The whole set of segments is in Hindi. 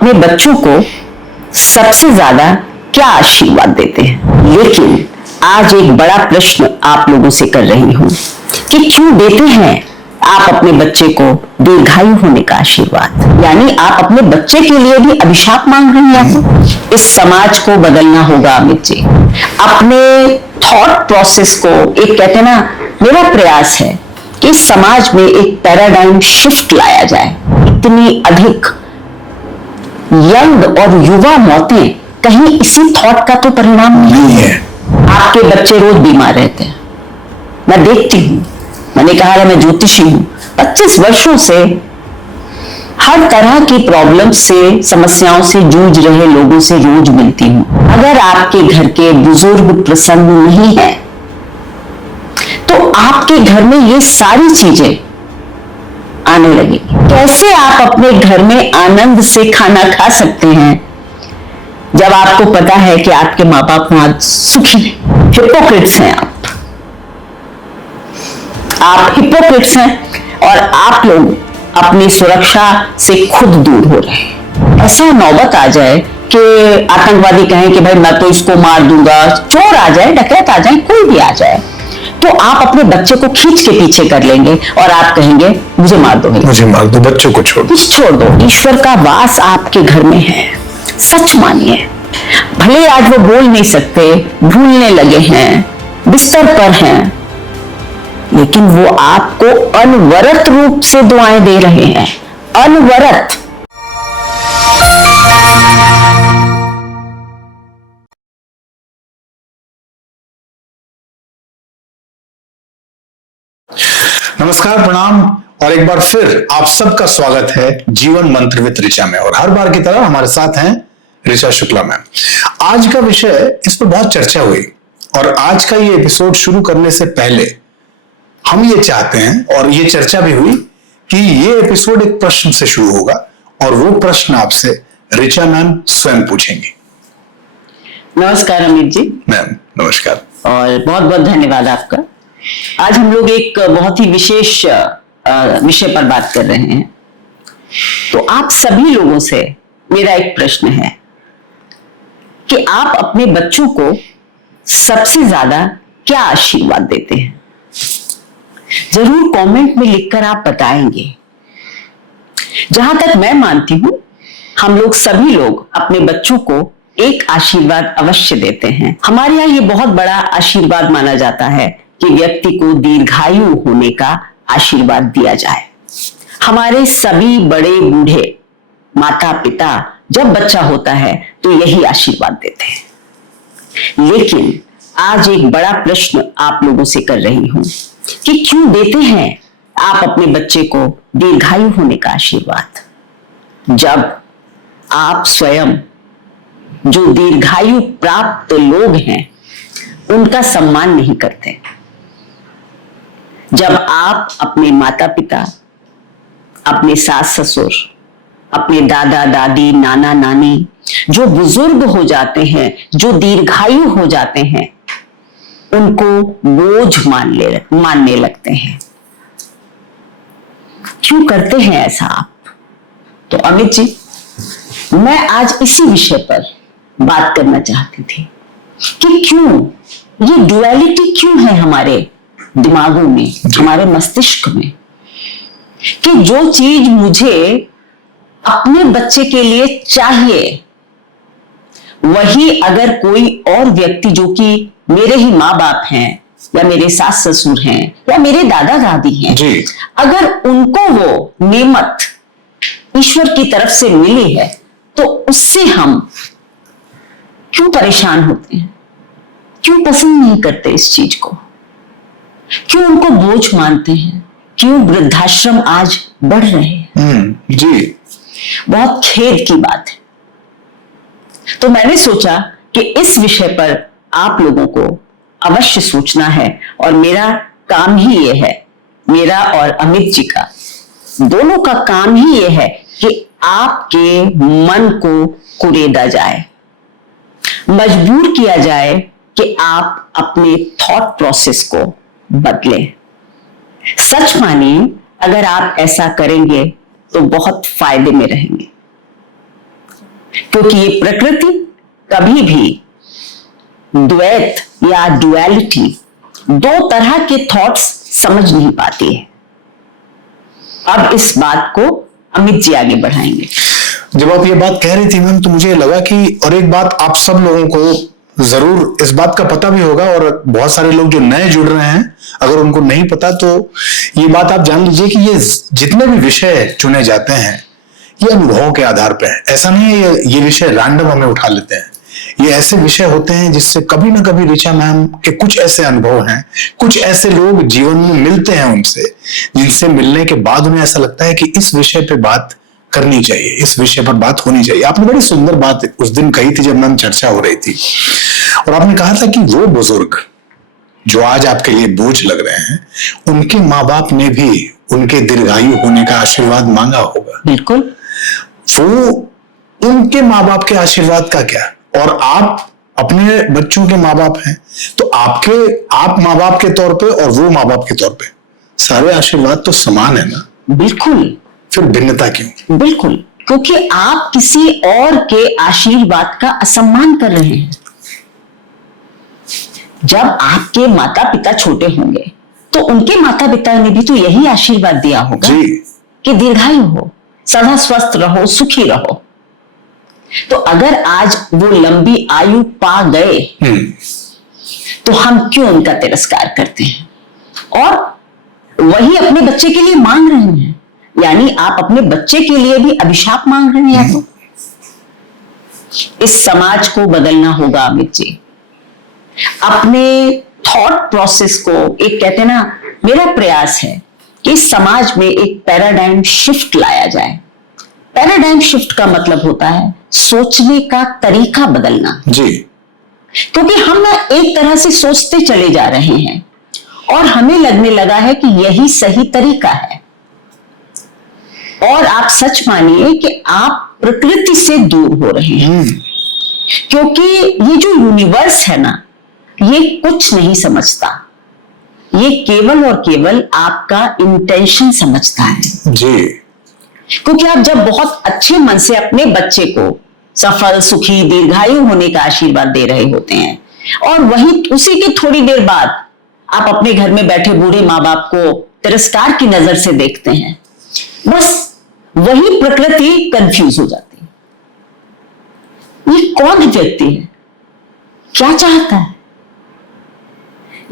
अपने बच्चों को सबसे ज्यादा क्या आशीर्वाद देते हैं? लेकिन आज एक बड़ा प्रश्न आप लोगों से कर रही हूं कि क्यों देते हैं आप अपने बच्चे को दीर्घायु होने का आशीर्वाद? यानी आप अपने बच्चे के लिए भी अभिशाप मांग रही हैं। इस समाज को बदलना होगा अमित जी। अपने थॉट प्रोसेस को, एक कहते हैं ना, मेरा प्रयास है कि समाज में एक पैराडाइम शिफ्ट लाया जाए। इतनी अधिक यंग और युवा मौतें कहीं इसी थॉट का तो परिणाम नहीं है। आपके बच्चे रोज बीमार रहते हैं, मैं देखती हूं। मैंने कहा मैं ज्योतिषी हूं, 25 वर्षों से हर तरह की प्रॉब्लम से, समस्याओं से जूझ रहे लोगों से रोज मिलती हूं। अगर आपके घर के बुजुर्ग प्रसन्न नहीं है तो आपके घर में ये सारी चीजें आने लगी। कैसे आप अपने घर में आनंद से खाना खा सकते हैं जब आपको पता है कि आपके माँ बाप वहां सुखी हैं? हिपोक्रेट्स हैं आप हिपोक्रेट्स हैं और आप लोग अपनी सुरक्षा से खुद दूर हो रहे हैं। ऐसा नौबत आ जाए कि आतंकवादी कहें कि भाई मैं तो इसको मार दूंगा, चोर आ जाए, डकैत आ जाए, कोई भी आ जाए, तो आप अपने बच्चे को खींच के पीछे कर लेंगे और आप कहेंगे मुझे मार दो, मुझे मार दो, बच्चों को छोड़ दो। ईश्वर का वास आपके घर में है, सच मानिए। भले आज वो बोल नहीं सकते, भूलने लगे हैं, बिस्तर पर हैं, लेकिन वो आपको अनवरत रूप से दुआएं दे रहे हैं, अनवरत। नमस्कार, प्रणाम और एक बार फिर आप सबका स्वागत है जीवन मंत्र विद ऋचा में। और हर बार की तरह हमारे साथ हैं ऋचा शुक्ला मैम। आज का विषय, इस पर बहुत चर्चा हुई और आज का ये एपिसोड शुरू करने से पहले हम ये चाहते हैं और ये चर्चा भी हुई कि ये एपिसोड एक प्रश्न से शुरू होगा और वो प्रश्न आपसे ऋचा मैम स्वयं पूछेंगी। नमस्कार अमित जी। मैम नमस्कार और बहुत बहुत धन्यवाद आपका। आज हम लोग एक बहुत ही विशेष विषय पर बात कर रहे हैं। तो आप सभी लोगों से मेरा एक प्रश्न है कि आप अपने बच्चों को सबसे ज्यादा क्या आशीर्वाद देते हैं? जरूर कमेंट में लिखकर आप बताएंगे। जहां तक मैं मानती हूं, हम लोग सभी लोग अपने बच्चों को एक आशीर्वाद अवश्य देते हैं। हमारे यहाँ ये बहुत बड़ा आशीर्वाद माना जाता है कि व्यक्ति को दीर्घायु होने का आशीर्वाद दिया जाए। हमारे सभी बड़े बूढ़े माता पिता जब बच्चा होता है तो यही आशीर्वाद देते हैं। लेकिन आज एक बड़ा प्रश्न आप लोगों से कर रही हूं कि क्यों देते हैं आप अपने बच्चे को दीर्घायु होने का आशीर्वाद, जब आप स्वयं जो दीर्घायु प्राप्त लोग हैं उनका सम्मान नहीं करते। जब आप अपने माता पिता, अपने सास ससुर, अपने दादा दादी, नाना नानी, जो बुजुर्ग हो जाते हैं, जो दीर्घायु हो जाते हैं, उनको बोझ मानने लगते हैं। क्यों करते हैं ऐसा आप? तो अमित जी, मैं आज इसी विषय पर बात करना चाहती थी कि क्यों ये डुअलिटी क्यों है हमारे दिमागों में, हमारे मस्तिष्क में, कि जो चीज मुझे अपने बच्चे के लिए चाहिए वही अगर कोई और व्यक्ति जो कि मेरे ही माँ बाप हैं या मेरे सास ससुर हैं या मेरे दादा दादी हैं जी, अगर उनको वो नेमत ईश्वर की तरफ से मिली है तो उससे हम क्यों परेशान होते हैं? क्यों पसंद नहीं करते इस चीज को? क्यों उनको बोझ मानते हैं? क्यों वृद्धाश्रम आज बढ़ रहे हैं? जी, बहुत खेद की बात है। तो मैंने सोचा कि इस विषय पर आप लोगों को अवश्य सोचना है और मेरा काम ही ये है, मेरा और अमित जी का दोनों का काम ही ये है कि आपके मन को कुरेदा जाए, मजबूर किया जाए कि आप अपने थॉट प्रोसेस को बदलें। सच मानिए, अगर आप ऐसा करेंगे तो बहुत फायदे में रहेंगे। क्योंकि ये प्रकृति कभी भी द्वैत या डुअलिटी, दो तरह के थॉट्स समझ नहीं पाती है। अब इस बात को अमित जी आगे बढ़ाएंगे। जब आप ये बात कह रही थी मैम, तो मुझे लगा कि और एक बात आप सब लोगों को जरूर इस बात का पता भी होगा, और बहुत सारे लोग जो नए जुड़ रहे हैं अगर उनको नहीं पता तो ये बात आप जान लीजिए कि ये जितने भी विषय चुने जाते हैं ये अनुभवों के आधार पर है। ऐसा नहीं है ये विषय रैंडम हमें उठा लेते हैं। ये ऐसे विषय होते हैं जिससे कभी ना कभी ऋचा मैम के कुछ ऐसे अनुभव हैं, कुछ ऐसे लोग जीवन में मिलते हैं उनसे, जिनसे मिलने के बाद उन्हें ऐसा लगता है कि इस विषय पे बात करनी चाहिए, इस विषय पर बात होनी चाहिए। आपने बड़ी सुंदर बात उस दिन कही थी जब मैम चर्चा हो रही थी, और आपने कहा था कि वो बुजुर्ग जो आज आपके लिए बोझ लग रहे हैं, उनके माँ बाप ने भी उनके दीर्घायु होने का आशीर्वाद मांगा होगा। बिल्कुल। वो उनके माँ बाप के आशीर्वाद का क्या, और आप अपने बच्चों के माँ बाप हैं, तो आप माँ बाप के तौर पे और वो माँ बाप के तौर पे सारे आशीर्वाद तो समान है ना। बिल्कुल। फिर भिन्नता क्यों? बिल्कुल, क्योंकि आप किसी और के आशीर्वाद का असम्मान कर रहे हैं। जब आपके माता पिता छोटे होंगे तो उनके माता पिता ने भी तो यही आशीर्वाद दिया होगा जी कि दीर्घायु हो, सदा स्वस्थ रहो, सुखी रहो। तो अगर आज वो लंबी आयु पा गए तो हम क्यों उनका तिरस्कार करते हैं और वही अपने बच्चे के लिए मांग रहे हैं? यानी आप अपने बच्चे के लिए भी अभिशाप मांग रहे हैं। तो इस समाज को बदलना होगा अमित जी। अपने थॉट प्रोसेस को, एक कहते हैं ना, मेरा प्रयास है कि इस समाज में एक पैराडाइम शिफ्ट लाया जाए। पैराडाइम शिफ्ट का मतलब होता है सोचने का तरीका बदलना जी। क्योंकि हम ना एक तरह से सोचते चले जा रहे हैं और हमें लगने लगा है कि यही सही तरीका है। और आप सच मानिए कि आप प्रकृति से दूर हो रहे हैं क्योंकि ये जो यूनिवर्स है ना, ये कुछ नहीं समझता। ये केवल और केवल आपका इंटेंशन समझता है जी। क्योंकि आप जब बहुत अच्छे मन से अपने बच्चे को सफल, सुखी, दीर्घायु होने का आशीर्वाद दे रहे होते हैं और वही उसी के थोड़ी देर बाद आप अपने घर में बैठे बूढ़े माँ बाप को तिरस्कार की नजर से देखते हैं, बस वही प्रकृति कंफ्यूज हो जाती है। ये कौन व्यक्ति है, क्या चाहता है?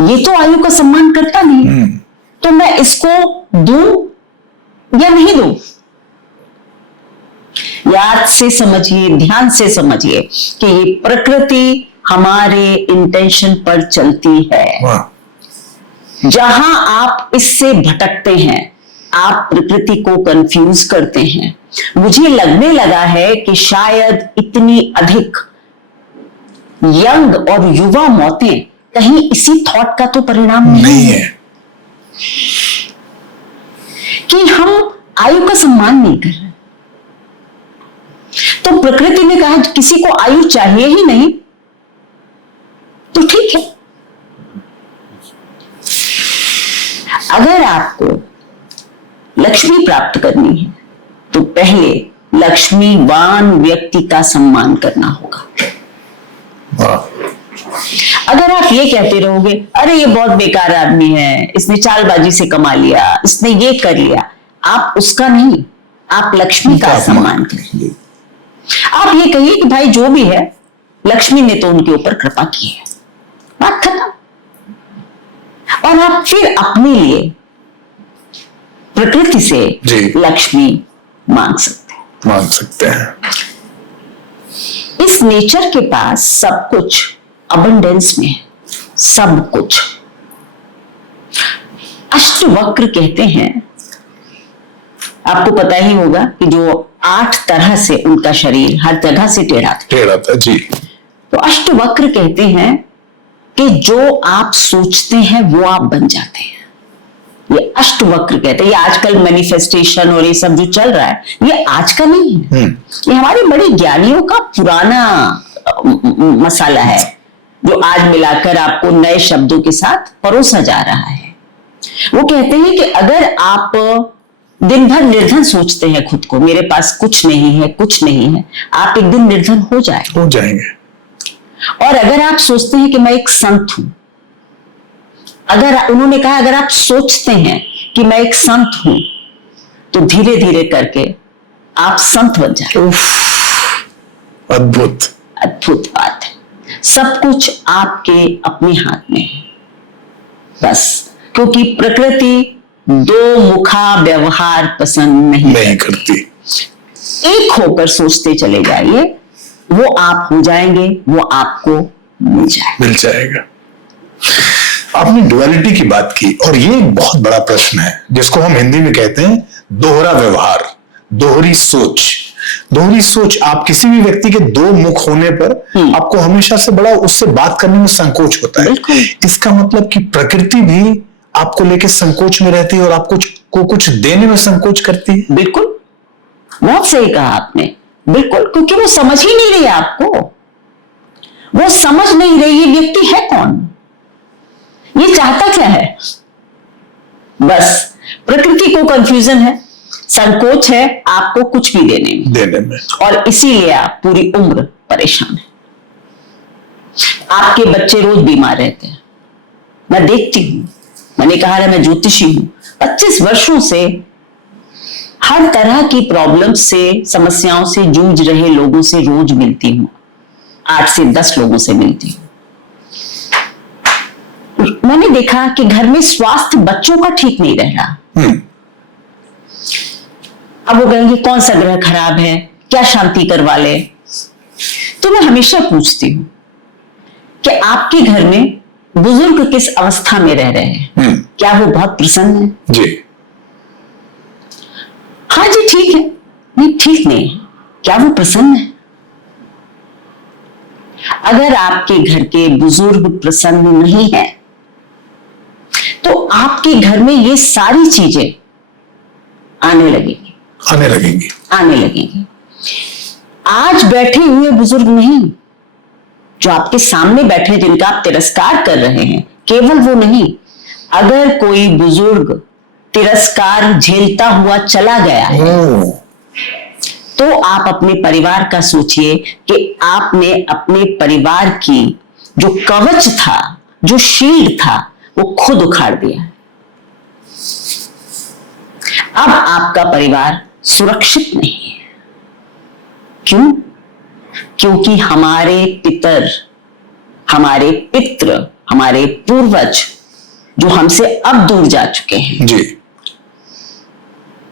ये तो आयु का सम्मान करता नहीं, तो मैं इसको दूं या नहीं दूं? याद से समझिए, ध्यान से समझिए कि ये प्रकृति हमारे इंटेंशन पर चलती है। जहां आप इससे भटकते हैं, आप प्रकृति को कंफ्यूज करते हैं। मुझे लगने लगा है कि शायद इतनी अधिक यंग और युवा मौतें कहीं इसी थॉट का तो परिणाम नहीं है कि हम आयु का सम्मान नहीं कर रहे। तो प्रकृति ने कहा किसी को आयु चाहिए ही नहीं, तो ठीक है। अगर आपको लक्ष्मी प्राप्त करनी है तो पहले लक्ष्मीवान व्यक्ति का सम्मान करना होगा। अगर आप ये कहते रहोगे अरे ये बहुत बेकार आदमी है, इसने चालबाजी से कमा लिया, इसने ये कर लिया, आप उसका नहीं, आप लक्ष्मी का सम्मान करिए। आप ये कहिए कि भाई जो भी है लक्ष्मी ने तो उनके ऊपर कृपा की है, बात खत्म। और आप फिर अपने लिए प्रकृति से लक्ष्मी मांग सकते हैं। इस नेचर के पास सब कुछ अबंडेंस में है, सब कुछ। अष्टवक्र कहते हैं, आपको पता ही होगा कि जो 8 तरह से उनका शरीर हर जगह से टेढ़ा था जी। तो अष्टवक्र कहते हैं कि जो आप सोचते हैं वो आप बन जाते हैं। ये अष्टवक्र कहते हैं। ये आजकल मैनिफेस्टेशन और ये सब जो चल रहा है ये आज का नहीं है, ये हमारे बड़े ज्ञानियों का पुराना मसाला है जो आज मिलाकर आपको नए शब्दों के साथ परोसा जा रहा है। वो कहते हैं कि अगर आप दिन भर निर्धन सोचते हैं खुद को, मेरे पास कुछ नहीं है, कुछ नहीं है। आप एक दिन निर्धन हो जाएंगे। और अगर आप सोचते हैं कि मैं एक संत हूं, अगर उन्होंने कहा अगर आप सोचते हैं कि मैं एक संत हूं, तो धीरे धीरे करके आप संत बन जाएंगे। अद्भुत अद्भुत बात है। सब कुछ आपके अपने हाथ में है बस, क्योंकि प्रकृति दो मुखा व्यवहार पसंद नहीं करती। एक होकर सोचते चले जाइए, वो आप हो जाएंगे, वो आपको मिल जाएगा। आपने डुअलिटी की बात की, और ये एक बहुत बड़ा प्रश्न है जिसको हम हिंदी में कहते हैं दोहरा व्यवहार, दोहरी सोच। दोहरी सोच, आप किसी भी व्यक्ति के दो मुख होने पर आपको हमेशा से बड़ा उससे बात करने में संकोच होता है। इसका मतलब कि प्रकृति भी आपको लेके संकोच में रहती है और आपको कुछ देने में संकोच करती है। बिल्कुल, बहुत सही कहा आपने। बिल्कुल, क्योंकि वो समझ ही नहीं रही है आपको, वो समझ नहीं रही ये व्यक्ति है कौन, ये चाहता क्या है। बस प्रकृति को कंफ्यूजन है, संकोच है आपको कुछ भी देने में, और इसीलिए आप पूरी उम्र परेशान है। आपके बच्चे रोज बीमार रहते हैं, मैं देखती हूं, मैंने कहा मैं ज्योतिषी हूं, 25 वर्षों से हर तरह की प्रॉब्लम से, समस्याओं से जूझ रहे लोगों से रोज मिलती हूं, 8 से 10 लोगों से मिलती हूं। मैंने देखा कि घर में स्वास्थ्य बच्चों का ठीक नहीं रह रहा। अब वो कहेंगे कौन सा ग्रह खराब है, क्या शांति करवा ले। तो मैं हमेशा पूछती हूं कि आपके घर में बुजुर्ग किस अवस्था में रह रहे हैं, क्या वो बहुत प्रसन्न है? जी हाँ जी ठीक है, नहीं ठीक नहीं है, क्या वो प्रसन्न है? अगर आपके घर के बुजुर्ग प्रसन्न नहीं है तो आपके घर में ये सारी चीजें आने लगेंगी। आज बैठे हुए बुजुर्ग नहीं, जो आपके सामने बैठे, जिनका आप तिरस्कार कर रहे हैं, केवल वो नहीं, अगर कोई बुजुर्ग तिरस्कार झेलता हुआ चला गया है तो आप अपने परिवार का सोचिए कि आपने अपने परिवार की जो कवच था, जो शील्ड था, वो खुद उखाड़ दिया। अब आपका परिवार सुरक्षित नहीं है। क्यों? क्योंकि हमारे पितर, हमारे पितृ, हमारे पूर्वज जो हमसे अब दूर जा चुके हैं जी,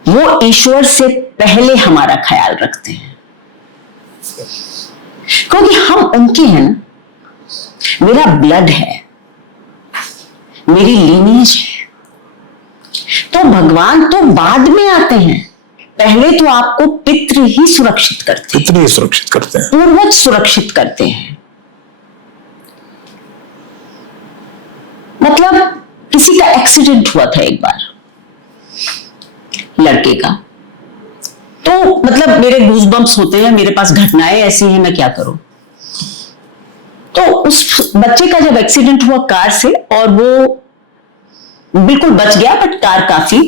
वो ईश्वर से पहले हमारा ख्याल रखते हैं, क्योंकि हम उनके हैं ना। मेरा ब्लड है, मेरी लीनिएज है, तो भगवान तो बाद में आते हैं, पहले तो आपको पितृ ही सुरक्षित करते हैं, पूर्वज सुरक्षित करते हैं। मतलब किसी का एक्सीडेंट हुआ था एक बार, लड़के का, तो मतलब मेरे गूज़बम्प्स होते हैं, मेरे पास घटनाएं ऐसी हैं, मैं क्या करूं। तो उस बच्चे का जब एक्सीडेंट हुआ कार से, और वो बिल्कुल बच गया, बट कार काफी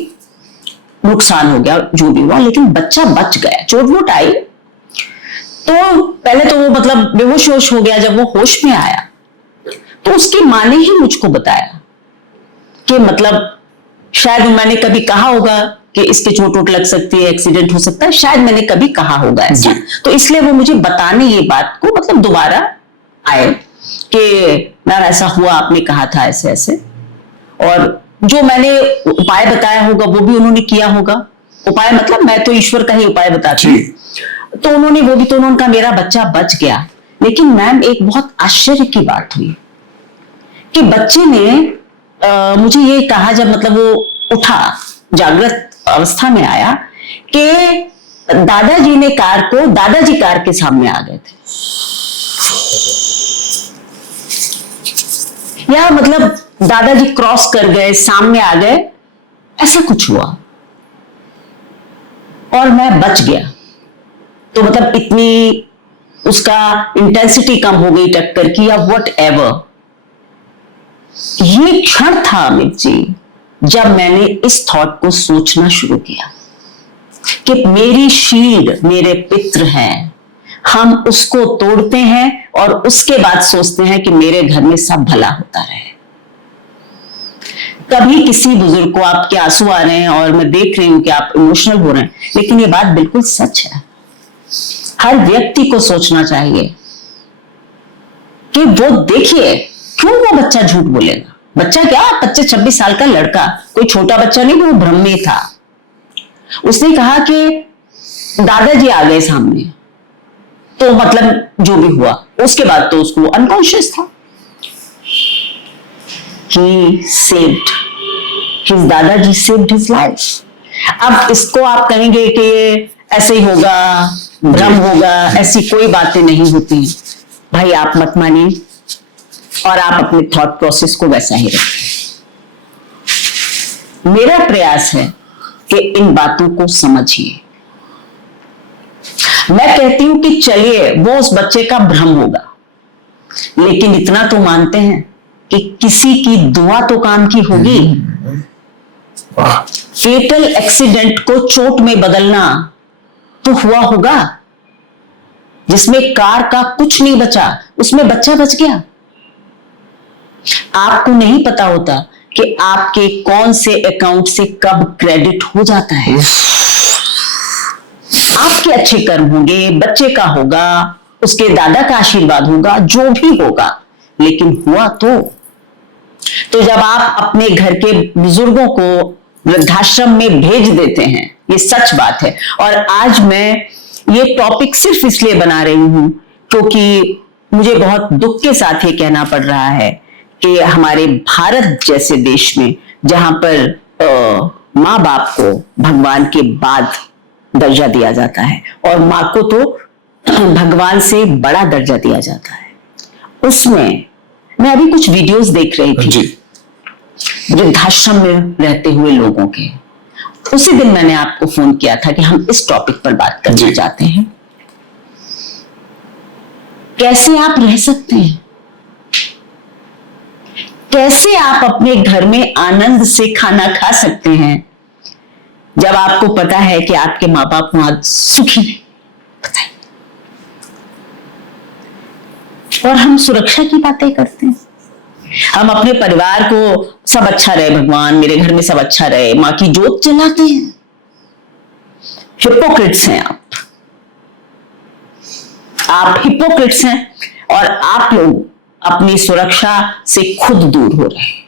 नुकसान हो गया, जो भी हुआ, लेकिन बच्चा बच गया। चोट वोट आई तो पहले तो वो मतलब बेहोश होश हो गया। जब वो होश में आया तो उसकी मां ने ही मुझको बताया कि मतलब शायद मैंने कभी कहा होगा कि इसके चोट वोट लग सकती है, एक्सीडेंट हो सकता है, शायद मैंने कभी कहा होगा ऐसा, तो इसलिए वो मुझे बताने ये बात को मतलब दोबारा आए कि मैम ऐसा हुआ, आपने कहा था ऐसे ऐसे, और जो मैंने उपाय बताया होगा वो भी उन्होंने किया होगा। उपाय मतलब मैं तो ईश्वर का ही उपाय बताती हूँ, तो उन्होंने वो भी, तो उन्होंने कहा मेरा बच्चा बच गया। लेकिन मैम एक बहुत आश्चर्य की बात हुई कि बच्चे ने मुझे ये कहा, जब मतलब वो उठा, जागृत अवस्था में आया, कि दादाजी ने दादाजी कार के सामने आ गए थे, या मतलब दादाजी क्रॉस कर गए, सामने आ गए, ऐसा कुछ हुआ और मैं बच गया। तो मतलब इतनी उसका इंटेंसिटी कम हो गई टक्कर की, या व्हाट एवर। ये क्षण था अमित जी जब मैंने इस थॉट को सोचना शुरू किया कि मेरी शील्ड मेरे पितृ हैं, हम उसको तोड़ते हैं और उसके बाद सोचते हैं कि मेरे घर में सब भला होता रहे। कभी किसी बुजुर्ग को आपके आंसू आ रहे हैं और मैं देख रही हूं कि आप इमोशनल हो रहे हैं, लेकिन ये बात बिल्कुल सच है। हर व्यक्ति को सोचना चाहिए कि वो देखिए, क्यों वो बच्चा झूठ बोलेगा। बच्चा क्या, 25-26 साल का लड़का, कोई छोटा बच्चा नहीं, वो भ्रम में था। उसने कहा कि दादाजी आ गए सामने, तो मतलब जो भी हुआ, उसके बाद तो उसको अनकॉन्शियस था। He saved, his दादाजी saved his life। अब इसको आप कहेंगे कि ऐसे ही होगा, भ्रम होगा, ऐसी कोई बातें नहीं होती। भाई आप मत मानिए और आप अपने थॉट प्रोसेस को वैसा ही रखें। मेरा प्रयास है कि इन बातों को समझिए। मैं कहती हूं कि चलिए वो उस बच्चे का भ्रम होगा, लेकिन इतना तो मानते हैं कि किसी की दुआ तो काम की होगी। फेटल एक्सीडेंट को चोट में बदलना तो हुआ होगा, जिसमें कार का कुछ नहीं बचा, उसमें बच्चा बच गया। आपको नहीं पता होता कि आपके कौन से अकाउंट से कब क्रेडिट हो जाता है। आपके अच्छे कर्म होंगे, बच्चे का होगा, उसके दादा का आशीर्वाद होगा, जो भी होगा, लेकिन हुआ तो जब आप अपने घर के बुजुर्गों को वृद्धाश्रम में भेज देते हैं, ये सच बात है। और आज मैं ये टॉपिक सिर्फ इसलिए बना रही हूं क्योंकि मुझे बहुत दुख के साथ ये कहना पड़ रहा है कि हमारे भारत जैसे देश में, जहां पर माँ बाप को भगवान के बाद दर्जा दिया जाता है और माँ को तो भगवान से बड़ा दर्जा दिया जाता है, उसमें मैं अभी कुछ वीडियोस देख रही थी वृद्धाश्रम में रहते हुए लोगों के। उसी दिन मैंने आपको फोन किया था कि हम इस टॉपिक पर बात करना चाहते हैं। कैसे आप रह सकते हैं, कैसे आप अपने घर में आनंद से खाना खा सकते हैं जब आपको पता है कि आपके माँ बाप वहां सुखी नहीं। बताइए। और हम सुरक्षा की बातें करते हैं, हम अपने परिवार को सब अच्छा रहे, भगवान मेरे घर में सब अच्छा रहे, मां की जोत जलाते हैं। हिपोक्रेट्स हैं आप हिपोक्रेट्स हैं और आप लोग अपनी सुरक्षा से खुद दूर हो रहे हैं।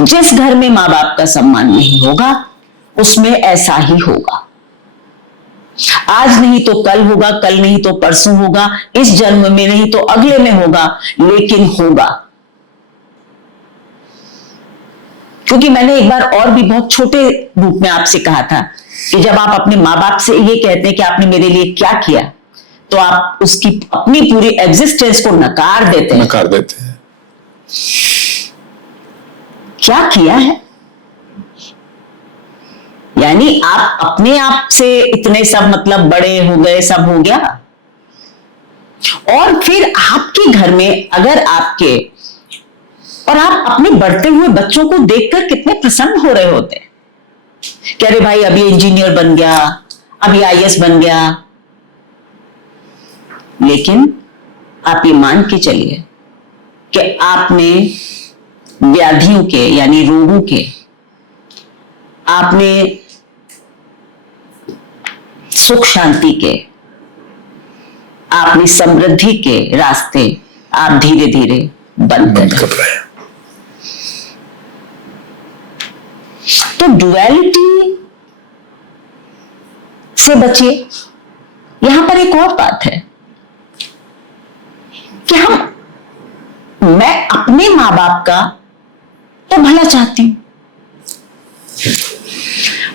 जिस घर में मां बाप का सम्मान नहीं होगा उसमें ऐसा ही होगा। आज नहीं तो कल होगा, कल नहीं तो परसों होगा, इस जन्म में नहीं तो अगले में होगा, लेकिन होगा। क्योंकि मैंने एक बार और भी बहुत छोटे रूप में आपसे कहा था कि जब आप अपने माँ बाप से ये कहते हैं कि आपने मेरे लिए क्या किया, तो आप उसकी अपनी पूरी एग्जिस्टेंस को नकार देते हैं। क्या किया है? यानी आप अपने आप से इतने सब मतलब बड़े हो गए, सब हो गया, और फिर आपके घर में अगर आपके और आप अपने बढ़ते हुए बच्चों को देखकर कितने प्रसन्न हो रहे होते हैं कि अरे भाई अभी इंजीनियर बन गया, अभी आईएएस बन गया। लेकिन आप ये मान के चलिए कि आपने व्याधियों के यानी रोगों के, आपने सुख शांति के, आपने समृद्धि के रास्ते आप धीरे धीरे बंद कर रहे हैं। तो डुअलिटी से बचिए। यहां पर एक और बात है कि मैं अपने मां बाप का तो भला चाहती हूं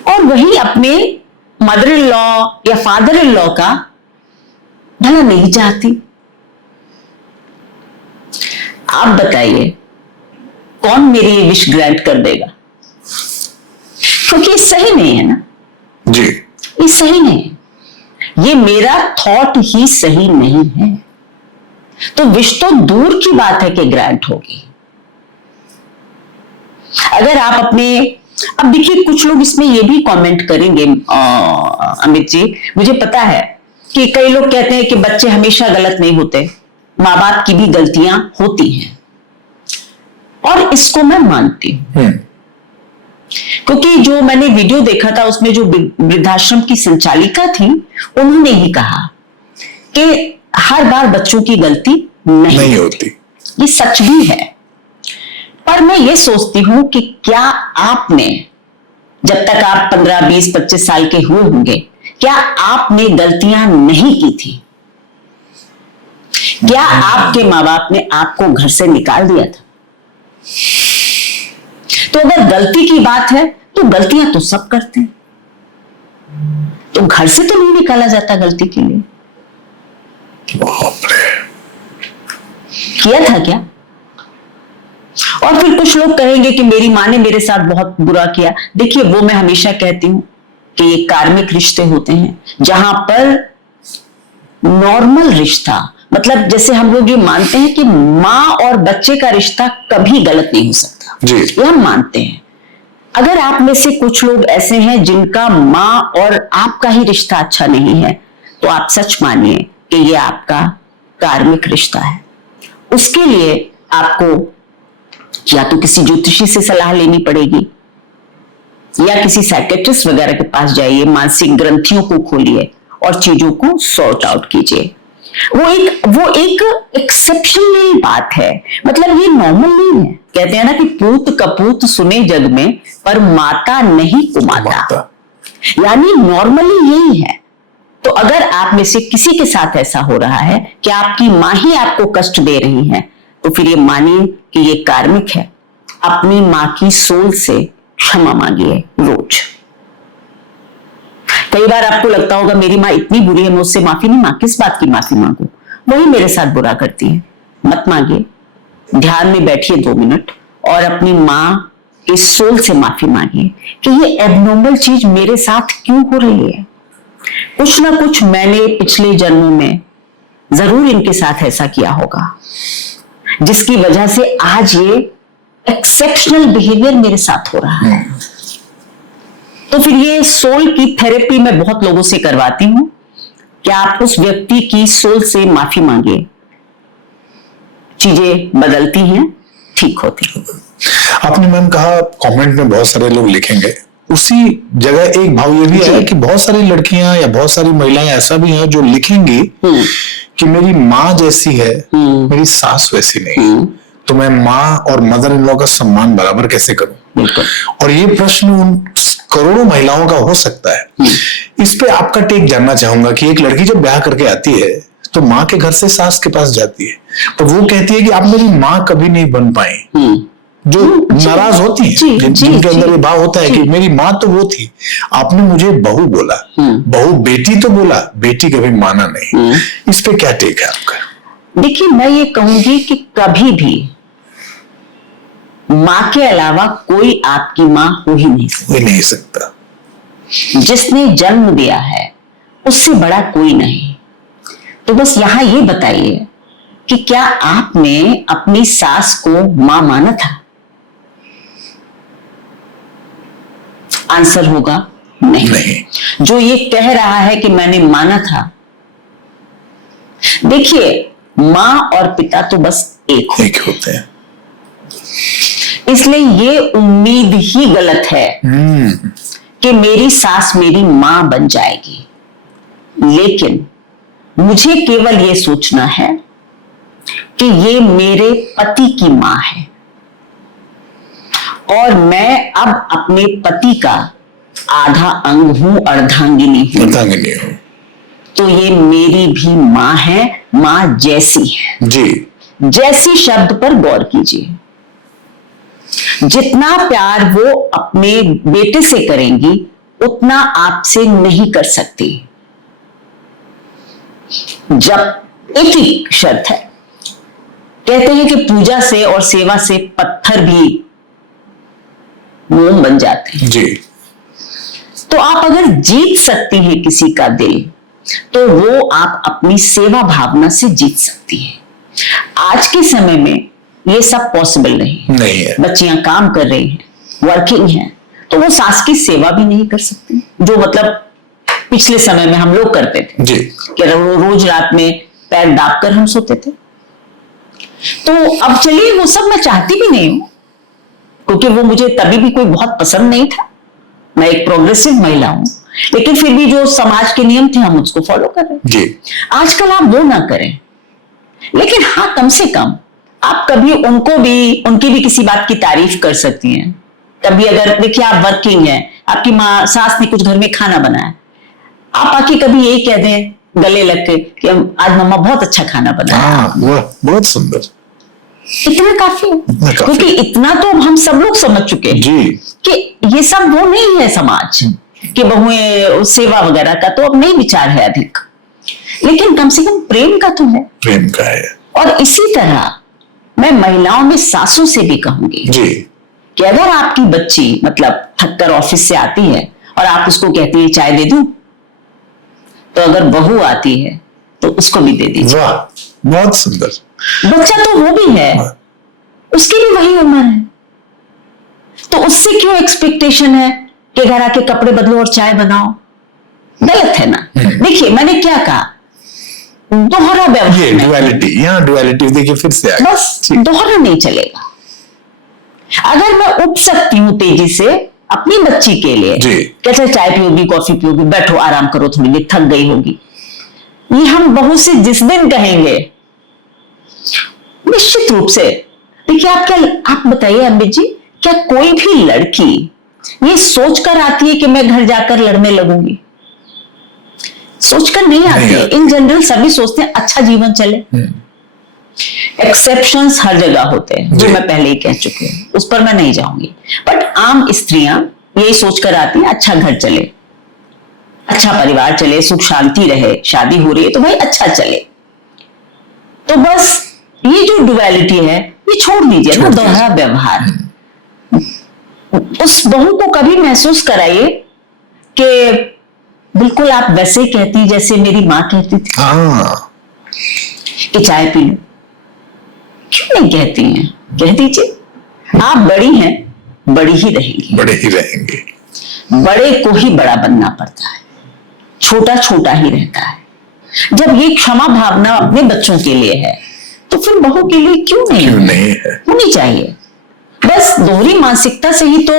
और वही अपने मदर इन लॉ या फादर इन लॉ का भला नहीं चाहती। आप बताइए कौन मेरी विश ग्रांट कर देगा? क्योंकि ये सही नहीं है ना जी, ये सही नहीं है, ये मेरा थॉट ही सही नहीं है। तो विश तो दूर की बात है कि ग्रांट होगी। अगर आप अपने अब देखिए, कुछ लोग इसमें ये भी कमेंट करेंगे अमित जी, मुझे पता है कि कई लोग कहते हैं कि बच्चे हमेशा गलत नहीं होते, माँ बाप की भी गलतियां होती हैं, और इसको मैं मानती हूं। क्योंकि जो मैंने वीडियो देखा था उसमें जो वृद्धाश्रम की संचालिका थी, उन्होंने ही कहा कि हर बार बच्चों की गलती नहीं होती। ये सच भी है, पर मैं ये सोचती हूं कि क्या आपने, जब तक आप 15, 20, 25 साल के हुए होंगे, क्या आपने गलतियां नहीं की थी? क्या आपके माँ बाप ने आपको घर से निकाल दिया था? तो अगर गलती की बात है तो गलतियां तो सब करते हैं, तो घर से तो नहीं निकाला जाता गलती के लिए। किया था क्या? और फिर कुछ लोग कहेंगे कि मेरी माँ ने मेरे साथ बहुत बुरा किया। देखिए, वो मैं हमेशा कहती हूं कि ये कार्मिक रिश्ते होते हैं, जहां पर नॉर्मल रिश्ता, मतलब जैसे हम लोग ये मानते हैं कि माँ और बच्चे का रिश्ता कभी गलत नहीं हो सकता जी, ये हम मानते हैं। अगर आप में से कुछ लोग ऐसे हैं जिनका माँ और आपका ही रिश्ता अच्छा नहीं है, तो आप सच मानिए कि ये आपका कार्मिक रिश्ता है। उसके लिए आपको या तो किसी ज्योतिषी से सलाह लेनी पड़ेगी, या किसी साइकेट्रिस्ट वगैरह के पास जाइए, मानसिक ग्रंथियों को खोलिए और चीजों को सॉर्ट आउट कीजिए। वो एक एक्सेप्शनल बात है, मतलब ये नॉर्मल नहीं है। कहते हैं ना कि पूत कपूत सुने जग में, पर माता नहीं कुमाता, यानी नॉर्मली यही है। तो अगर आप में से किसी के साथ ऐसा हो रहा है कि आपकी माँ ही आपको कष्ट दे रही है, तो फिर ये मानिए कि ये कार्मिक है। अपनी माँ की सोल से क्षमा मांगिए रोज। कई बार आपको लगता होगा मेरी माँ इतनी बुरी है, मैं उससे माफी नहीं मांग, किस बात की माफी मांगू, वही मेरे साथ बुरा करती है। मत मांगिए, ध्यान में बैठिए 2 मिनट और अपनी माँ के सोल से माफी मांगिए कि ये एबनॉर्मल चीज मेरे साथ क्यों हो रही है। कुछ ना कुछ मैंने पिछले जन्मों में जरूर इनके साथ ऐसा किया होगा, जिसकी वजह से आज ये एक्सेप्शनल बिहेवियर मेरे साथ हो रहा है। तो फिर ये सोल की थेरेपी मैं बहुत लोगों से करवाती हूं कि आप उस व्यक्ति की सोल से माफी मांगिए, चीजें बदलती हैं, ठीक होती हैं। आपने मैम कहा कमेंट में बहुत सारे लोग लिखेंगे, उसी जगह एक भाव ये भी है कि बहुत सारी लड़कियां या बहुत सारी महिलाएं ऐसा भी हैं जो लिखेंगी कि मेरी माँ जैसी है, मेरी सास वैसी नहीं, तो मैं माँ और मदर इन लॉ का सम्मान बराबर कैसे करूं। और ये प्रश्न उन करोड़ों महिलाओं का हो सकता है। इस पे आपका टेक जानना चाहूंगा कि एक लड़की जब ब्याह करके आती है तो माँ के घर से सास के पास जाती है, तो वो कहती है कि आप मेरी माँ कभी नहीं बन पाई, जो नाराज होती है, जिनके अंदर ये भाव होता है कि मेरी माँ तो वो थी, आपने मुझे बहू बोला, बहू बेटी तो बोला, बेटी कभी माना नहीं। इस पे क्या टेक है आपका? देखिए, मैं ये कहूंगी कि कभी भी माँ के अलावा कोई आपकी माँ हो ही नहीं सकता। जिसने जन्म दिया है उससे बड़ा कोई नहीं। तो बस यहां ये बताइए कि क्या आपने अपनी सास को मां माना था? आंसर होगा नहीं। जो ये कह रहा है कि मैंने माना था, देखिए, मां और पिता तो बस एक होते हैं। इसलिए ये उम्मीद ही गलत है कि मेरी सास मेरी मां बन जाएगी। लेकिन मुझे केवल ये सोचना है कि ये मेरे पति की मां है और मैं अब अपने पति का आधा अंग हूं, अर्धांगिनी हूं। तो ये मेरी भी मां है, मां जैसी है जी। जैसी शब्द पर गौर कीजिए। जितना प्यार वो अपने बेटे से करेंगी उतना आपसे नहीं कर सकती। जब एक ही शर्त है, कहते हैं कि पूजा से और सेवा से पत्थर भी मोम बन जाते हैं जी। तो आप अगर जीत सकती हैं किसी का दिल, तो वो आप अपनी सेवा भावना से जीत सकती हैं। आज के समय में ये सब पॉसिबल नहीं है। बच्चियां काम कर रही हैं, वर्किंग हैं, तो वो सास की सेवा भी नहीं कर सकते, जो मतलब पिछले समय में हम लोग करते थे जी। कि रोज रात में पैर दाबकर हम सोते थे। तो अब चलिए वो सब मैं चाहती भी नहीं हूं, क्योंकि वो मुझे तभी भी कोई बहुत पसंद नहीं था। मैं एक प्रोग्रेसिव महिला हूं, लेकिन फिर भी जो समाज के नियम थे हम उसको फॉलो कर रहे हैं। जी। आजकल आप वो ना करें, लेकिन हाँ कम से कम आप कभी उनको भी, उनकी भी किसी बात की तारीफ कर सकती हैं। कभी अगर देखिए आप वर्किंग हैं, आपकी माँ सास ने कुछ घर में खाना बनाया, आप आके कभी यही कह दें गले लग के कि आज मम्मा बहुत अच्छा खाना बनाया। हाँ, वाह, बहुत सुंदर। इतना काफी है, इतना काफी। क्योंकि इतना तो हम सब लोग समझ चुके हैं जी। कि ये सब वो नहीं है समाज कि बहुएं सेवा वगैरह का तो अब नहीं विचार है अधिक, लेकिन कम से कम प्रेम का तो है। प्रेम का है। और इसी तरह मैं महिलाओं में सासों से भी कहूंगी जी। कि अगर आपकी बच्ची मतलब थककर ऑफिस से आती है और आप उसको कहती है चाय दे दूं, तो अगर बहू आती है तो उसको भी दे दीजिए। वाह, बहुत सुंदर। बच्चा तो वो भी है, उसकी भी वही उम्र है, तो उससे क्यों एक्सपेक्टेशन है कि घर आके कपड़े बदलो और चाय बनाओ? गलत है ना। देखिए मैंने क्या कहा, दोहरा व्यवहार, ये डुअलिटी, यहाँ डुअलिटी देखिए फिर से आ गई। बस दोहरा नहीं चलेगा। अगर मैं उठ सकती हूँ तेजी से अपनी बच्ची के लिए, जी। कैसे चाय पियोगी कॉफी पियोगी, बैठो आराम करो थोड़ी देर, थक गई होगी, ये हम बहू से जिस दिन कहेंगे निश्चित रूप से, देखिए आप बताइए अमित जी, क्या कोई भी लड़की ये सोचकर आती है कि मैं घर जाकर लड़ने लगूंगी? सोचकर नहीं आती है। इन जनरल सभी सोचते हैं अच्छा जीवन चले। एक्सेप्शंस हर जगह होते हैं, जो मैं पहले ही कह चुकी हूं, उस पर मैं नहीं जाऊंगी, बट आम स्त्रियां यही सोचकर आती हैं अच्छा घर चले, अच्छा परिवार चले, सुख शांति रहे, शादी हो रही है तो भाई अच्छा चले। तो बस ये जो डुअलिटी है ये छोड़ दीजिए ना, दोहरा व्यवहार। उस बहू को कभी महसूस कराइए कि बिल्कुल आप वैसे ही कहती जैसे मेरी माँ कहती थी कि चाय पी लो। क्यों नहीं कहती हैं? कह दीजिए। आप बड़ी हैं, बड़ी ही रहेंगी, बड़े ही रहेंगे। बड़े को ही बड़ा बनना पड़ता है, छोटा छोटा ही रहता है। जब ये क्षमा भावना अपने बच्चों के लिए है तो फिर बहू के लिए क्यों नहीं है? होनी चाहिए। बस दोहरी मानसिकता से ही तो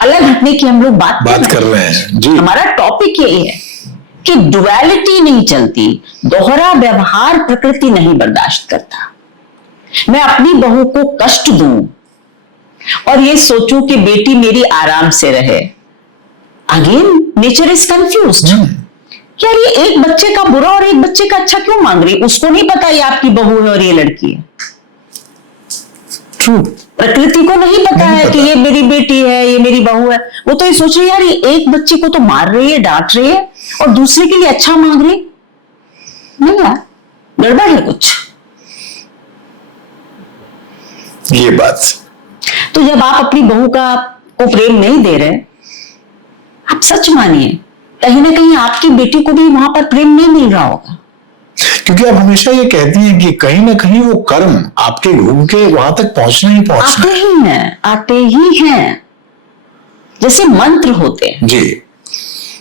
अलग हटने की हम लोग बात कर रहे हैं जी। हमारा टॉपिक यही है कि डुअलिटी नहीं चलती, दोहरा व्यवहार प्रकृति नहीं बर्दाश्त करता। मैं अपनी बहू को कष्ट दूं और ये सोचूं कि बेटी मेरी आराम से रहे, अगेन नेचर इज कंफ्यूज्ड। यार ये एक बच्चे का बुरा और एक बच्चे का अच्छा क्यों मांग रही? उसको नहीं पता ये आपकी बहू है और ये लड़की है। ट्रू। प्रकृति को नहीं पता है कि ये मेरी बेटी है, ये मेरी बहू है। वो तो ये सोच रही है यार ये एक बच्चे को तो मार रही है, डांट रही है और दूसरे के लिए अच्छा मांग रही। नहीं यार, गड़बड़ है कुछ। ये बात। तो जब आप अपनी बहू को प्रेम नहीं दे रहे, आप सच मानिए कहीं ना कहीं आपकी बेटी को भी वहां पर प्रेम नहीं मिल रहा होगा। क्योंकि आप हमेशा ये कहती हैं कि कहीं ना कहीं वो कर्म आपके घूम के वहां तक पहुंचना ही पहुंचना आते ही हैं। जैसे मंत्र होते हैं जी।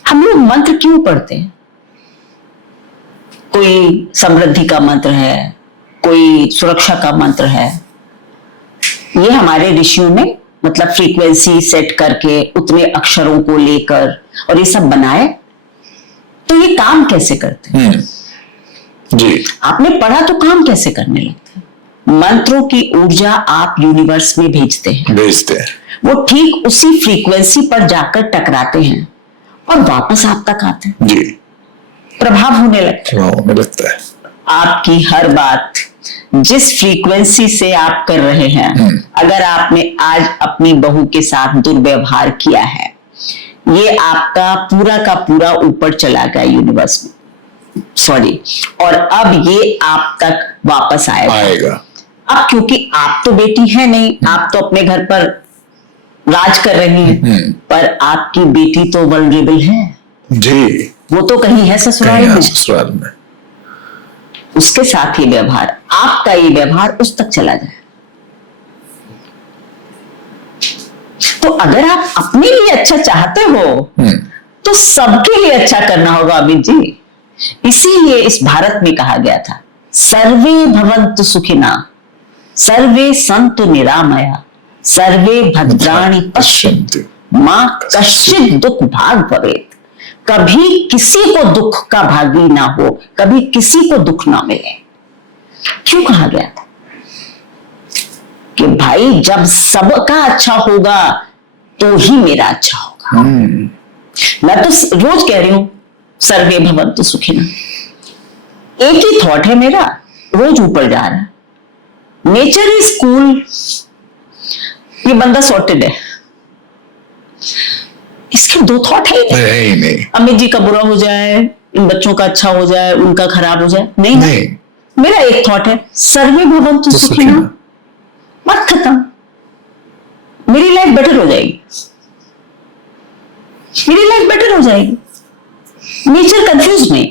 हम लोग मंत्र क्यों पढ़ते हैं? कोई समृद्धि का मंत्र है, कोई सुरक्षा का मंत्र है। ये हमारे ऋषियों ने मतलब फ्रीक्वेंसी सेट करके उतने अक्षरों को लेकर और ये सब बनाए। तो ये काम कैसे करते हैं? जी। आपने पढ़ा तो काम कैसे करने लगते हैं? मंत्रों की ऊर्जा आप यूनिवर्स में भेजते हैं, वो ठीक उसी फ्रीक्वेंसी पर जाकर टकराते हैं और वापस आप तक आते हैं। जी। प्रभाव होने लगता है। आपकी हर बात जिस फ्रीक्वेंसी से आप कर रहे हैं, अगर आपने आज अपनी बहू के साथ दुर्व्यवहार किया है, ये आपका पूरा का पूरा ऊपर चला गया यूनिवर्स में, सॉरी, और अब ये आप तक वापस आएगा। अब क्योंकि आप तो बेटी है नहीं, आप तो अपने घर पर राज कर रही हैं, पर आपकी बेटी तो वल्नरेबल है जी। वो तो कहीं है ससुराल में। उसके साथ ये व्यवहार, आपका ये व्यवहार उस तक चला जाए। तो अगर आप अपने लिए अच्छा चाहते हो तो सबके लिए अच्छा करना होगा अमित जी। इसीलिए इस भारत में कहा गया था, सर्वे भवन्तु सुखिना, सर्वे सन्तु निरामया, सर्वे भद्राणि पश्यन्तु मां कश्चित् दुख भाग भवेत्। कभी किसी को दुख का भागी ना हो, कभी किसी को दुख ना मिले। क्यों कहा गया था कि भाई जब सबका अच्छा होगा तो ही मेरा अच्छा होगा। मैं तो रोज कह रही हूं सर्वे भवन्तु सुखिना, एक ही थॉट है मेरा, रोज ऊपर जा रहा है। नेचर इज कूल, ये बंदा सॉर्टेड है, इसके दो थॉट है ही नहीं। अमित जी का बुरा हो जाए, इन बच्चों का अच्छा हो जाए, उनका खराब हो जाए, नहीं। मेरा एक थॉट है, सर्वे भवन्तु सुखिना, बात खत्म। मेरी लाइफ बेटर हो जाएगी, मेरी लाइफ बेटर हो जाएगी। नेचर कंफ्यूज नहीं,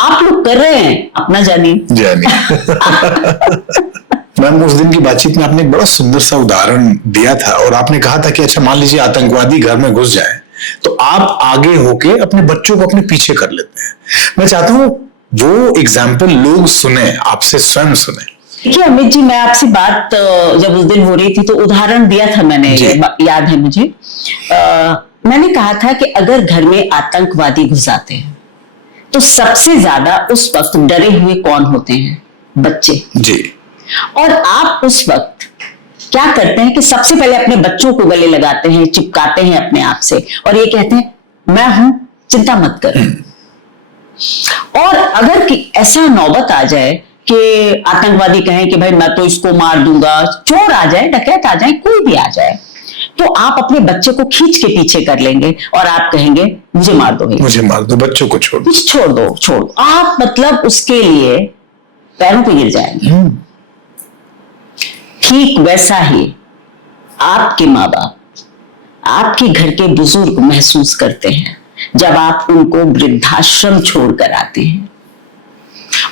आप लोग कर रहे हैं अपना जानिए। मैम, उस दिन की बातचीत में आपने एक बड़ा सुंदर सा उदाहरण दिया था और आपने कहा था कि अच्छा मान लीजिए आतंकवादी घर में घुस जाए तो आप आगे होके अपने बच्चों को अपने पीछे कर लेते हैं। मैं चाहता हूं वो एग्जाम्पल लोग सुने, आपसे स्वयं सुने। देखिए अमित जी, मैं आपसे बात जब उस दिन हो रही थी तो उदाहरण दिया था मैंने, याद है मुझे। मैंने कहा था कि अगर घर में आतंकवादी घुस आते हैं तो सबसे ज्यादा उस वक्त डरे हुए कौन होते हैं? बच्चे जी। और आप उस वक्त क्या करते हैं कि सबसे पहले अपने बच्चों को गले लगाते हैं, चिपकाते हैं अपने आप से और ये कहते हैं मैं हूं, चिंता मत करो। और अगर ऐसा नौबत आ जाए कि आतंकवादी कहें कि भाई मैं तो इसको मार दूंगा, चोर आ जाए, डकैत आ जाए, कोई भी आ जाए, तो आप अपने बच्चे को खींच के पीछे कर लेंगे और आप कहेंगे मुझे मार दो, मुझे मार दो, बच्चों को छोड़ दो, छोड़ दो, छोड़ दो। आप मतलब उसके लिए पैरों पे गिर जाएंगे। ठीक वैसा ही आपके माँ बाप, आपके घर के बुजुर्ग महसूस करते हैं जब आप उनको वृद्धाश्रम छोड़कर आते हैं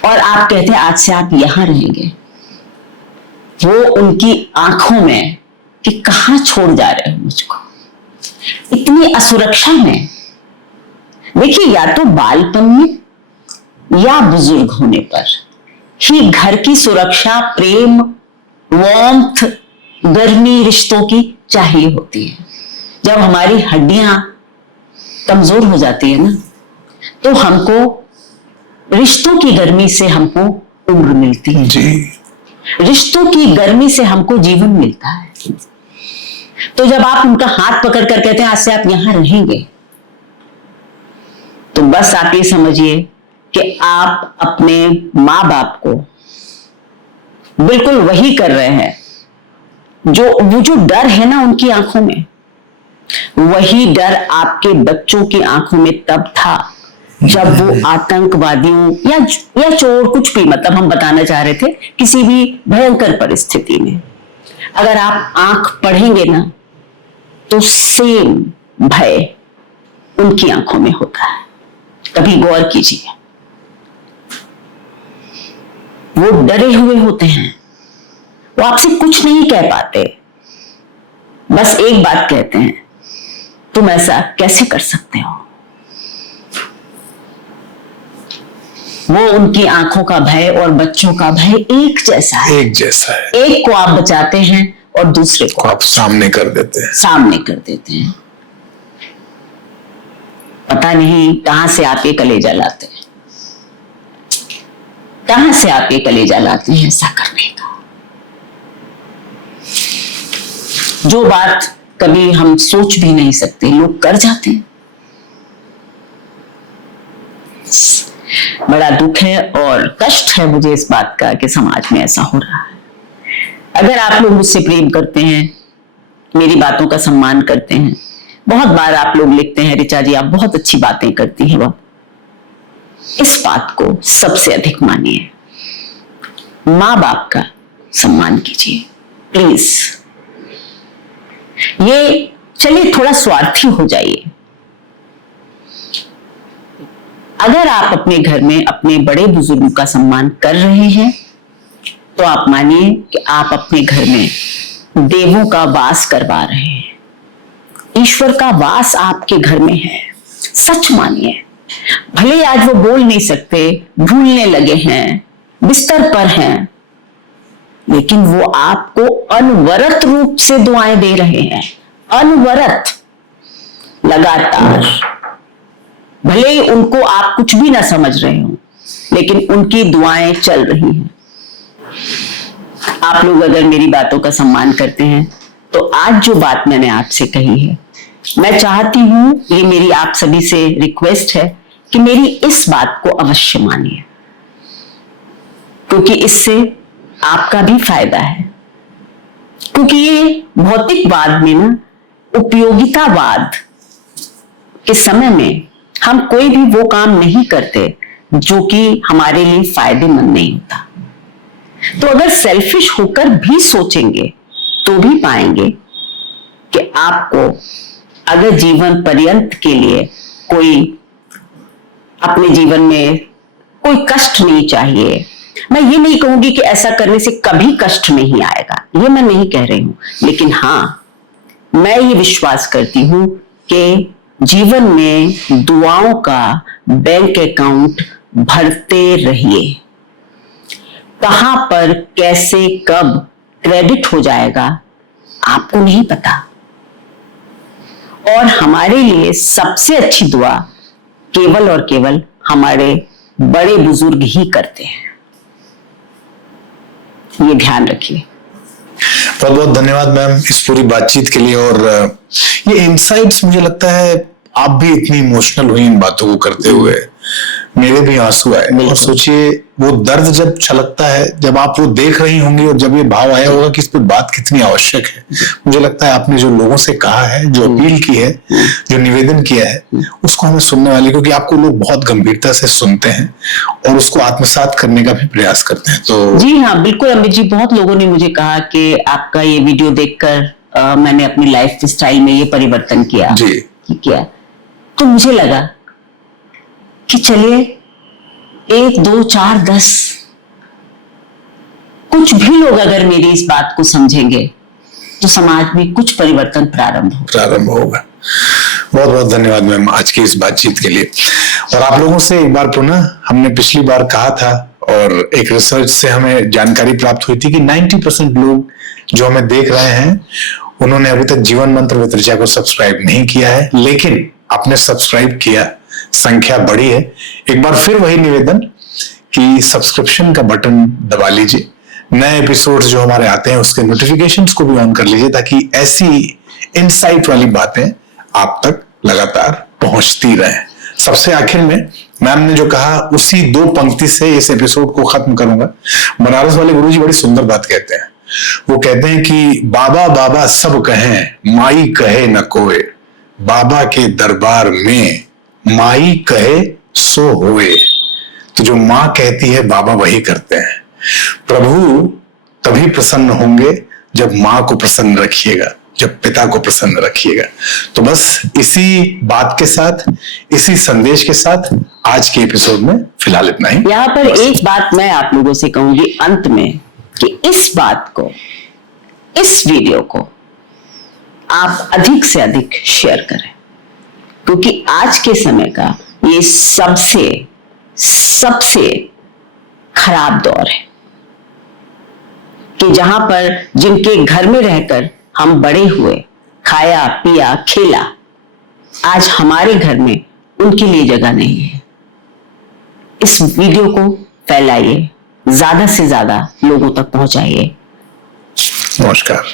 और आप कहते हैं आज से आप यहां रहेंगे। वो उनकी आंखों में कि कहां छोड़ जा रहे हो मुझको, इतनी असुरक्षा में। देखिए, या तो बालपन में या बुजुर्ग होने पर ही घर की सुरक्षा, प्रेम, वार्मथ, गर्मी रिश्तों की चाहिए होती है। जब हमारी हड्डियां कमजोर हो जाती है ना, तो हमको रिश्तों की गर्मी से हमको उम्र मिलती है जी। रिश्तों की गर्मी से हमको जीवन मिलता है। तो जब आप उनका हाथ पकड़ कर कहते हैं आज से आप यहां रहेंगे, तो बस आप ये समझिए कि आप अपने मां बाप को बिल्कुल वही कर रहे हैं वो जो डर है ना उनकी आंखों में, वही डर आपके बच्चों की आंखों में तब था जब वो आतंकवादियों या चोर, कुछ भी, मतलब हम बताना चाह रहे थे, किसी भी भयंकर परिस्थिति में अगर आप आंख पढ़ेंगे ना तो सेम भय उनकी आंखों में होता है। कभी गौर कीजिए, वो डरे हुए होते हैं, वो आपसे कुछ नहीं कह पाते, बस एक बात कहते हैं, तुम ऐसा कैसे कर सकते हो। वो उनकी आंखों का भय और बच्चों का भय एक जैसा है, एक जैसा है। एक को आप बचाते हैं और दूसरे को आप सामने कर देते हैं। पता नहीं कहां से आप ये कलेजा लाते हैं, कहां से आप ये कलेजा लाते हैं ऐसा करने का। जो बात कभी हम सोच भी नहीं सकते, लोग कर जाते हैं। बड़ा दुख है और कष्ट है मुझे इस बात का कि समाज में ऐसा हो रहा है। अगर आप लोग मुझसे प्रेम करते हैं, मेरी बातों का सम्मान करते हैं, बहुत बार आप लोग लिखते हैं ऋचा जी आप बहुत अच्छी बातें करती हैं, इस बात को सबसे अधिक मानिए, मां बाप का सम्मान कीजिए प्लीज। ये चलिए थोड़ा स्वार्थी हो जाइए। अगर आप अपने घर में अपने बड़े बुजुर्गों का सम्मान कर रहे हैं तो आप मानिए कि आप अपने घर में देवों का वास करवा रहे हैं। ईश्वर का वास आपके घर में है, सच मानिए। भले आज वो बोल नहीं सकते, भूलने लगे हैं, बिस्तर पर हैं, लेकिन वो आपको अनवरत रूप से दुआएं दे रहे हैं, अनवरत, लगातार। भले ही उनको आप कुछ भी ना समझ रहे हो, लेकिन उनकी दुआएं चल रही हैं। आप लोग अगर मेरी बातों का सम्मान करते हैं तो आज जो बात मैंने आपसे कही है, मैं चाहती हूं, ये मेरी आप सभी से रिक्वेस्ट है कि मेरी इस बात को अवश्य मानिए, क्योंकि इससे आपका भी फायदा है। क्योंकि ये भौतिकवाद में ना, उपयोगितावाद के समय में हम कोई भी वो काम नहीं करते जो कि हमारे लिए फायदेमंद नहीं होता। तो अगर सेल्फिश होकर भी सोचेंगे तो भी पाएंगे कि आपको अगर जीवन पर्यंत के लिए कोई अपने जीवन में कोई कष्ट नहीं चाहिए, मैं ये नहीं कहूंगी कि ऐसा करने से कभी कष्ट नहीं आएगा, ये मैं नहीं कह रही हूं, लेकिन हां, मैं ये विश्वास करती हूं कि जीवन में दुआओं का बैंक अकाउंट भरते रहिए। कहां पर, कैसे, कब क्रेडिट हो जाएगा आपको नहीं पता। और हमारे लिए सबसे अच्छी दुआ केवल और केवल हमारे बड़े बुजुर्ग ही करते हैं, ये ध्यान रखिए। बहुत बहुत धन्यवाद मैम इस पूरी बातचीत के लिए। और ये इनसाइट्स, मुझे लगता है आप भी इतनी इमोशनल हुई इन बातों को करते हुए, मेरे भी आंसू आए। और सोचिए वो दर्द जब छलकता है, जब आप वो देख रही होंगी और जब ये भाव आया होगा कि इस पर बात कितनी आवश्यक है। मुझे लगता है आपने जो लोगों से कहा है, जो अपील की है, जो निवेदन किया है, उसको हमें सुनने वाले, क्योंकि आपको लोग बहुत गंभीरता से सुनते हैं और उसको आत्मसात करने का भी प्रयास करते हैं। तो जी हाँ, बिल्कुल अमित जी, बहुत लोगों ने मुझे कहा कि आपका ये वीडियो देखकर मैंने अपनी लाइफ स्टाइल में ये परिवर्तन किया किया। तो मुझे लगा कि चलिए 1, 2, 4, 10 कुछ भी लोग अगर मेरी इस बात को समझेंगे तो समाज में कुछ परिवर्तन प्रारंभ होगा। बहुत बहुत धन्यवाद मैम आज की इस बातचीत के लिए। और आप लोगों से एक बार पुनः, हमने पिछली बार कहा था और एक रिसर्च से हमें जानकारी प्राप्त हुई थी कि 90% लोग जो हमें देख रहे हैं उन्होंने अभी तक जीवन मंत्र विद ऋचा को सब्सक्राइब नहीं किया है, लेकिन आपने सब्सक्राइब किया, संख्या बढ़ी है। एक बार फिर वही निवेदन कि सब्सक्रिप्शन का बटन दबा लीजिए, नए एपिसोड्स जो हमारे आते हैं उसके नोटिफिकेशंस को भी ऑन कर लीजिए, ताकि ऐसी इनसाइट वाली बातें आप तक लगातार पहुंचती रहें। सबसे आखिर में मैम ने जो कहा, उसी 2 पंक्ति से इस एपिसोड को खत्म करूंगा। बनारस वाले गुरुजी बड़ी सुंदर बात कहते हैं। वो कहते हैं कि बाबा बाबा सब कहें, माई कहे न कोई, बाबा के दरबार में माई कहे सो होए। तो जो मां कहती है बाबा वही करते हैं। प्रभु तभी प्रसन्न होंगे जब मां को प्रसन्न रखिएगा, जब पिता को प्रसन्न रखिएगा। तो बस इसी बात के साथ, इसी संदेश के साथ आज के एपिसोड में फिलहाल इतना ही। यहाँ पर एक बात मैं आप लोगों से कहूंगी अंत में, कि इस बात को, इस वीडियो को आप अधिक से अधिक शेयर करें, क्योंकि आज के समय का ये सबसे खराब दौर है कि जहां पर जिनके घर में रहकर हम बड़े हुए, खाया पिया खेला, आज हमारे घर में उनके लिए जगह नहीं है। इस वीडियो को फैलाइए, ज्यादा से ज्यादा लोगों तक पहुंचाइए। नमस्कार।